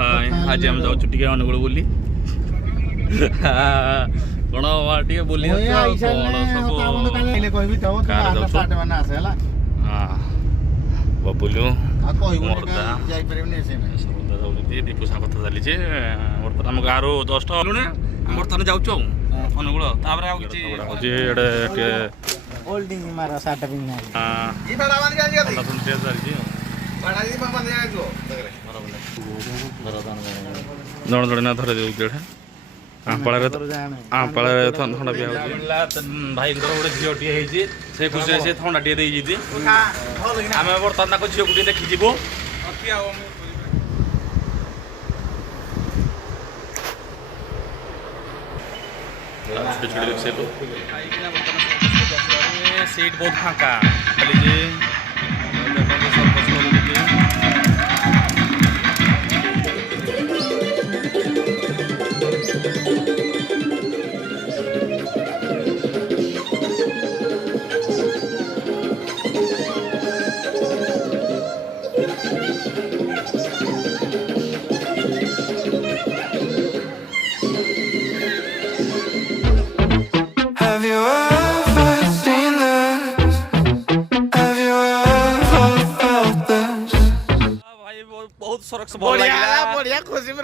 आज आम जाऊँ टे अनुगुल बुली कौन टे बुली बबुलू दीपू सा कथा चली बर्तमान आम गाँव रु 10टा गलुने बर्तमान जाऊँ अनुगुल जन जड़े ना धरे देखे आंपाड़ थंडा पिया भाई गोटे झीटे से खुशी से थंडा टे आम बर्तमान झील को देखीजु सीट बहुत फाँका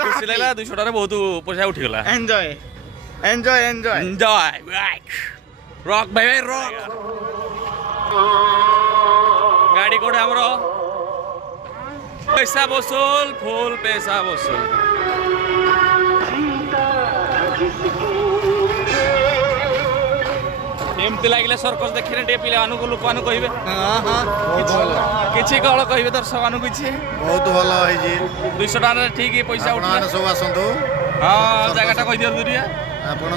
खुशी लगा 200 टारे बहुत पैसा उठीगला enjoy enjoy enjoy enjoy rock भाई भाई रॉक गाड़ी कोठे हमर पैसा वसूल फुल पैसा वसूल एमती लगे सर्कस देखने टे पिला लोक कहे किसी कल कहे दर्शक मान किसी बहुत भल 200 टार ठीक पैसा उठा सब आसतु हाँ जगह कही दिया आपण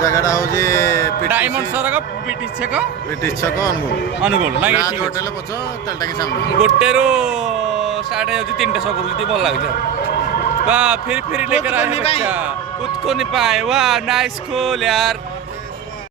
जगह हूँ डायमंड सरक ब्रिटिश छक अनुगुल होटेल पछ तेलटाकी सामने गोटे रु स्टार्ट हो 3टा सकल भल लगे फिर लेकर आए कुछ को नहीं पाए वाह नाइस कूल यार